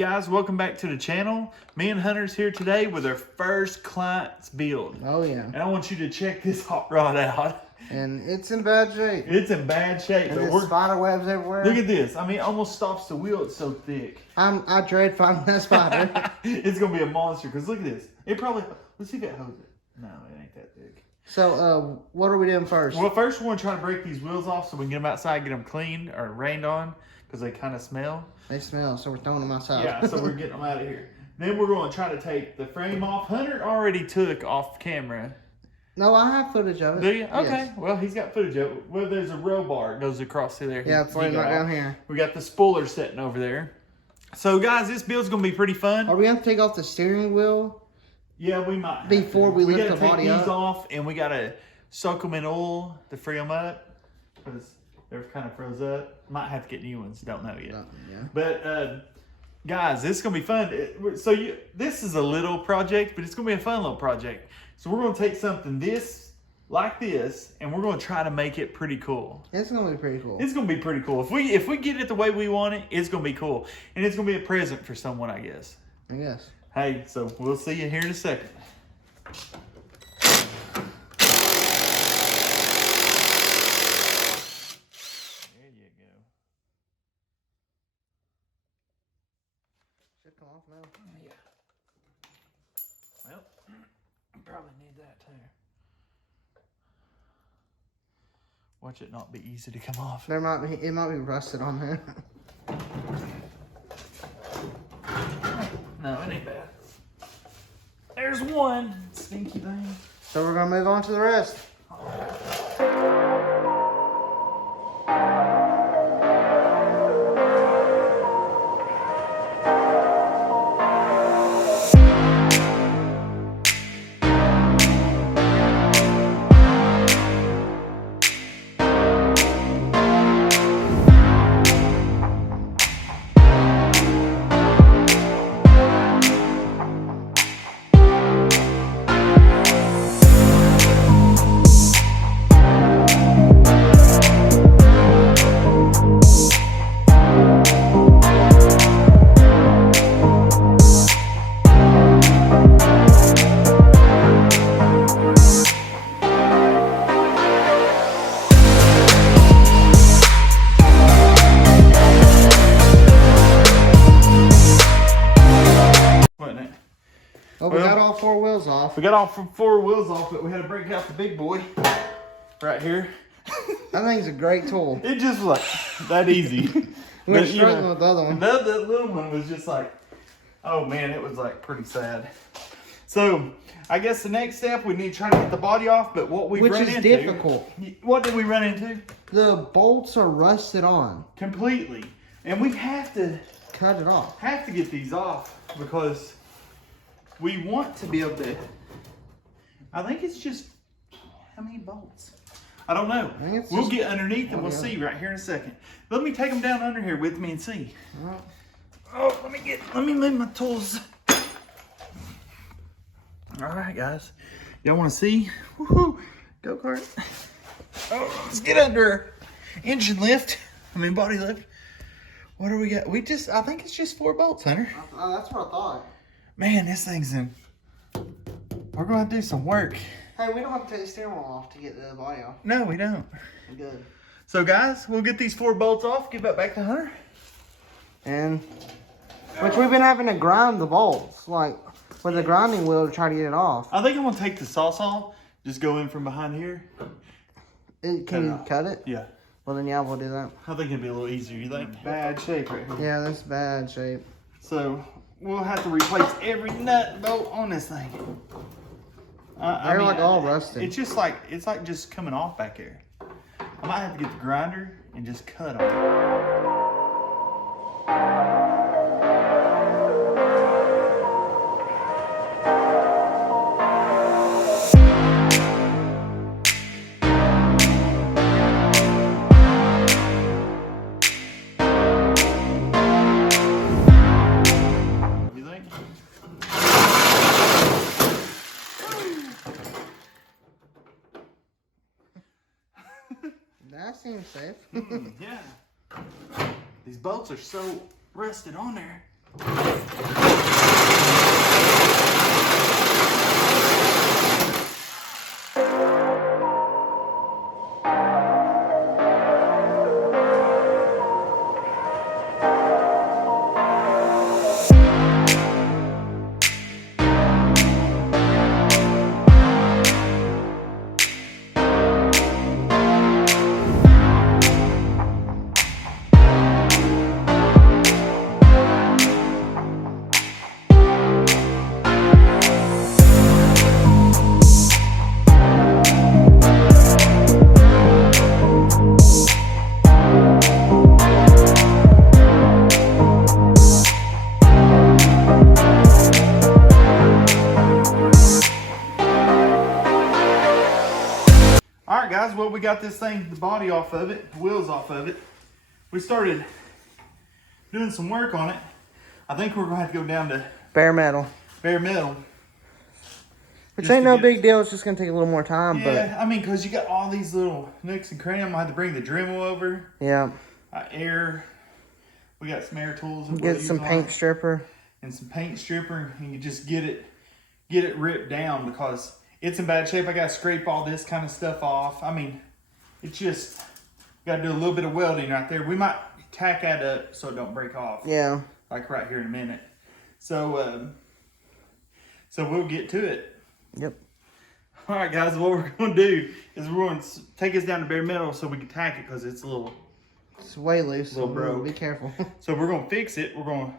guys, welcome back to the channel. Me and Hunter's here today with our first client's build. Oh yeah. And I want you to check this hot rod out. And it's in bad shape. It's in bad shape. And there's spider webs everywhere. Look at this. I mean, it almost stops the wheel. It's so thick. I dread finding that spider. It's going to be a monster because look at this. It probably, let's see if it holds it. No, it ain't that thick. So, what are we doing first? Well, first we want to try to break these wheels off so we can get them outside, get them cleaned or rained on because they kind of smell. They smell, so we're throwing them outside. Yeah, so we're getting them out of here. Then we're going to try to take the frame off. Hunter already took off camera. No, I have footage of it. Do you? Okay. Yes. Well, he's got footage of it. Well, there's a row bar that goes across through there. Yeah, it's right down here. We got the spoiler sitting over there. So, guys, this build's going to be pretty fun. Are we going to take off the steering wheel? Yeah, we might. Before we lift the body up? We got to take these off, and we got to soak them in oil to free them up because they're kind of froze up. Might have to get new ones. Don't know yet. Yeah. But, guys, this is going to be fun. So, this is a little project, but it's going to be a fun little project. So, we're going to take something like this, and we're going to try to make it pretty cool. It's going to be pretty cool. It's going to be pretty cool. If we get it the way we want it, it's going to be cool. And it's going to be a present for someone, I guess. I guess. Hey, so we'll see you here in a second. There you go. Should come off now. Yeah. Well, probably need that too. Watch it not be easy to come off. It might be rusted on there. No, it ain't bad. There's one stinky thing. So we're gonna move on to the rest. Well, we got all four wheels off. We got all four wheels off, but we had to break out the big boy right here. That thing's a great tool. It just was like that easy. We were struggling with the other one. That little one was just like, oh man, it was like pretty sad. So I guess the next step, we need to try to get the body off, but what we run into. Which is difficult. What did we run into? The bolts are rusted on. Completely. And we have to cut it off. Have to get these off because we want to be able to. I think it's just how many bolts? I don't know. We'll get underneath and we'll see right here in a second. Let me take them down under here with me and see. All right. Oh, let me move my tools. All right, guys. Y'all want to see? Woohoo! Go kart. Oh, let's get under engine lift. Body lift. What do we got? I think it's just 4 bolts, Hunter. That's what I thought. Man, this thing's in. We're going to do some work. Hey, we don't have to take the steering wheel off to get the body off. No, we don't. Good. So, guys, we'll get these 4 bolts off, give that back to Hunter. And, which we've been having to grind the bolts, like, with a grinding wheel to try to get it off. I think I'm going to take the saw, just go in from behind here. Can you cut it? Yeah. Well, then, yeah, we'll do that. I think it'd be a little easier, you think? Bad shape right here. Yeah, that's bad shape. So, we'll have to replace every nut and bolt on this thing. They're like all rusted. It's just like, just coming off back here. I might have to get the grinder and just cut them. That seems safe. Yeah. These bolts are so rusted on there. All right, guys, well, we got this thing, the body off of it, the wheels off of it. We started doing some work on it. I think we're gonna have to go down to bare metal. bare metal. Which ain't no big deal. It's just gonna take a little more time. Yeah, I mean, cause you got all these little nooks and crannies. I'm gonna have to bring the Dremel over. Yeah. Air. We got some air tools. Get some paint stripper. And some paint stripper, and you just get it ripped down because it's in bad shape. I gotta scrape all this kind of stuff off. I mean, it's just gotta do a little bit of welding right there. We might tack that up so it don't break off. Yeah. Like right here in a minute. So we'll get to it. Yep. All right, guys. What we're gonna do is we're gonna take this down to bare metal so we can tack it because it's a little. It's way loose. Little broke. Be careful. So we're gonna fix it. We're gonna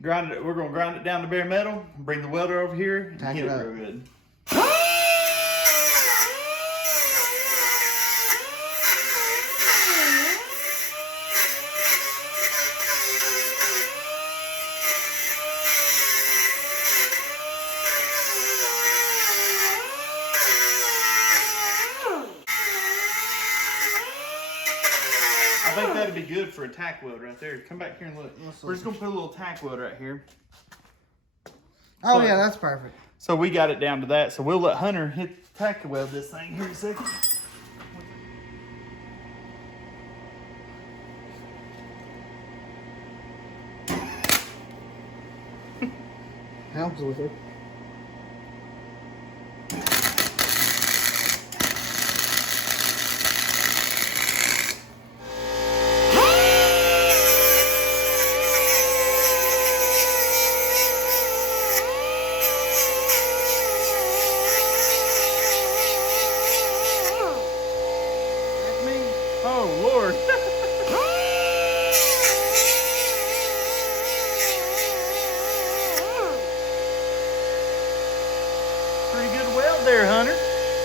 grind it. We're gonna grind it down to bare metal. Bring the welder over here and Tack hit it it up. real good. I think that'd be good for a tack weld right there. Come back here and look. We're just gonna put a little tack weld right here. Oh, So- yeah, that's perfect. So we got it down to that. So we'll let Hunter hit tack weld this thing here in a second. Helps with it. Oh, Lord. Pretty good weld there, Hunter.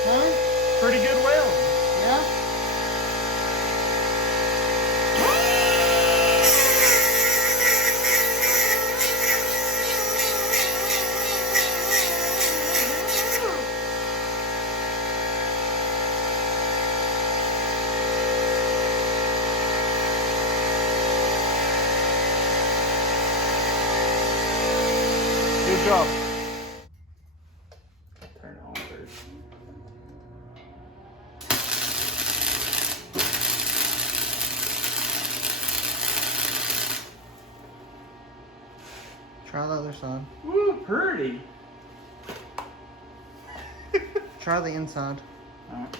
Huh? Pretty good weld. Yeah? Good job. Turn it on first. Try the other side. Woo, pretty. Try the inside. All right.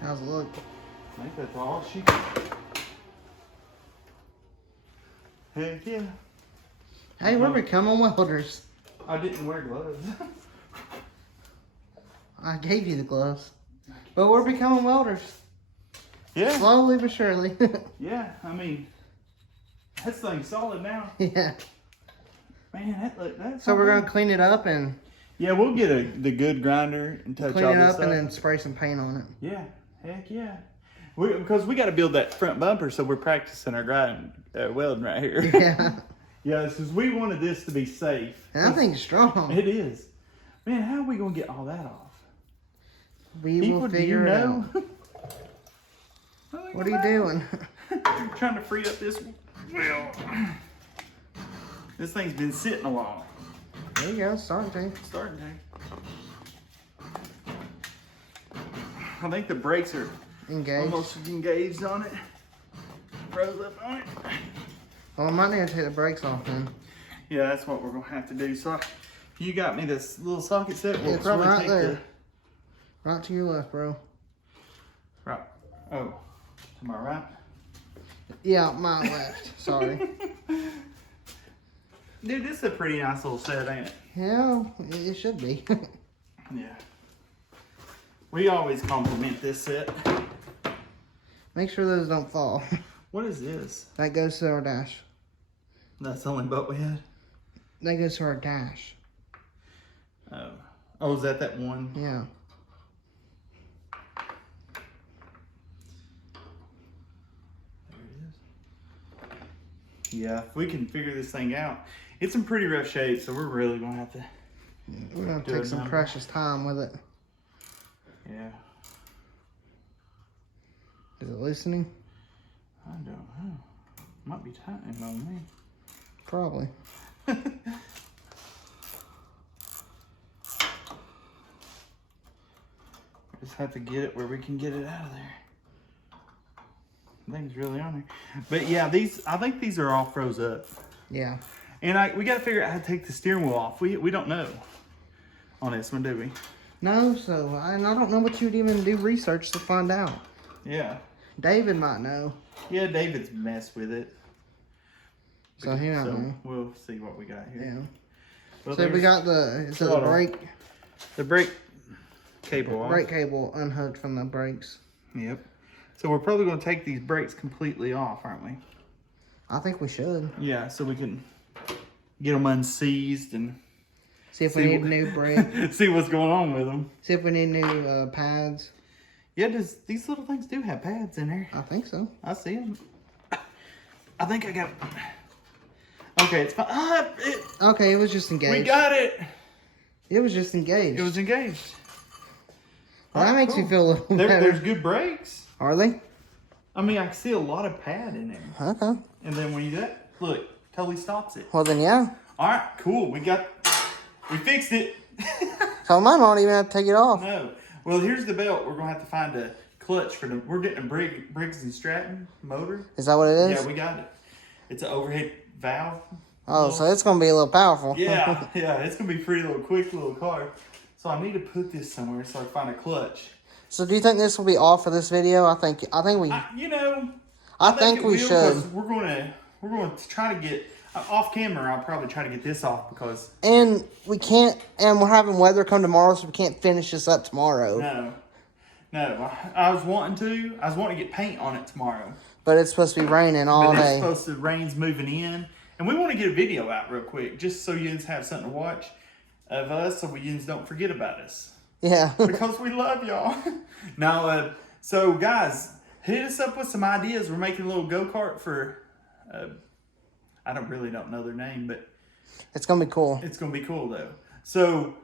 How's it look? I think that's all she. Heck yeah. Hey, we're becoming welders. I didn't wear gloves. I gave you the gloves. But we're becoming welders. Yeah. Slowly but surely. Yeah. I mean, that thing's solid now. Yeah. Man, that's. So we're going to clean it up and Yeah, we'll get the good grinder and touch clean all it this up stuff. and then spray some paint on it. Yeah. Heck yeah. Because we got to build that front bumper, so we're practicing our grinding, welding right here. Yeah. Yeah, because we wanted this to be safe. And I think it's strong. It is. Man, how are we going to get all that off? We will figure it out. What are you doing? Trying to free up this wheel. This thing's been sitting a while. There you go, starting to. Starting to. I think the brakes are almost engaged on it. Froze up on it. Well, I might need to take the brakes off then. Yeah, that's what we're gonna have to do. So, you got me this little socket set. We'll it's probably right take there. Right to your left, bro. Right. Oh, to my right. Yeah, my left. Sorry. Dude, this is a pretty nice little set, ain't it? Yeah, it should be. Yeah. We always compliment this set. Make sure those don't fall. What is this? That goes to our dash. That's the only boat we had? That goes to our dash. Oh. Oh, is that one? Yeah. There it is. Yeah, if we can figure this thing out. It's in pretty rough shape, so we're really going to have to... We're going to take some precious time with it. Yeah. Is it listening? I don't know. Might be tightening on me. Probably. Just have to get it where we can get it out of there. I think it's really on there. But yeah, I think these are all froze up. Yeah. And we got to figure out how to take the steering wheel off. We don't know on this one, do we? No, and I don't know what you'd even do research to find out. Yeah. David might know. Yeah, David's messed with it. So he don't know. We'll see what we got here. Yeah. Well, So we got the brake. The brake cable off. Brake cable unhooked from the brakes. Yep. So we're probably going to take these brakes completely off, aren't we? I think we should. Yeah, so we can get them unseized and see if we need new brake. See what's going on with them. See if we need new pads. Yeah, these little things do have pads in there. I think so. I see them. I think I got... Okay, it's fine. Okay, it was just engaged. We got it. It was just engaged. It was engaged. Well, that makes me feel a little better. There's good brakes. Are they? I mean, I can see a lot of pad in there. Okay. And then when you do that, look, totally stops it. Well, then, yeah. All right, cool. We fixed it. So mine won't even have to take it off. No. Well, here's the belt. We're going to have to find a clutch for the... We're getting a Briggs & Stratton motor. Is that what it is? Yeah, we got it. It's an overhead valve. Oh, so it's going to be a little powerful. Yeah, it's going to be a pretty quick little car. So I need to put this somewhere so I can find a clutch. So do you think this will be off for this video? I think we. I think we should. We're going to try to get off camera. I'll probably try to get this off because. And we can't. And we're having weather come tomorrow, so we can't finish this up tomorrow. No. I was wanting to get paint on it tomorrow. But it's supposed to be raining all day. It's supposed to rain's moving in, and we want to get a video out real quick just so you have something to watch of us, so you don't forget about us. Yeah. Because we love y'all. Now, so guys, hit us up with some ideas. We're making a little go-kart for, I don't know their name, but. It's going to be cool. It's going to be cool, though. So,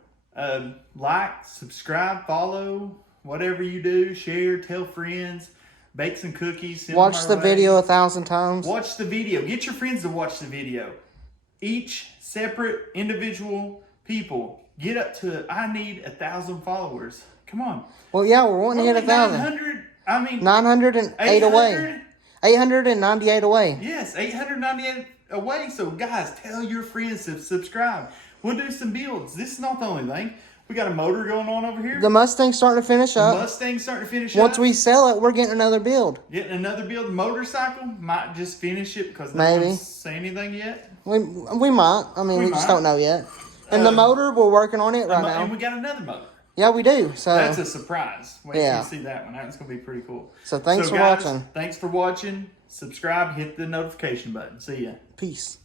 like, subscribe, follow, whatever you do, share, tell friends, bake some cookies. Watch the video 1,000 times. Watch the video. Get your friends to watch the video. Each separate individual people. Get up to, I need 1,000 followers. Come on. Well, yeah, we're wanting to hit 1,000. 908 away. 898 away. Yes, 898 away. So, guys, tell your friends to subscribe. We'll do some builds. This is not the only thing. We got a motor going on over here. The Mustang's starting to finish up. Once we sell it, we're getting another build. Getting another build. Motorcycle might just finish it because no one's say anything yet. We might. I mean, we just don't know yet. And the motor, we're working on it right now. And we got another motor. Yeah, we do. So that's a surprise. Wait till you see that one. That's going to be pretty cool. So thanks for watching. Thanks for watching. Subscribe. Hit the notification button. See ya. Peace.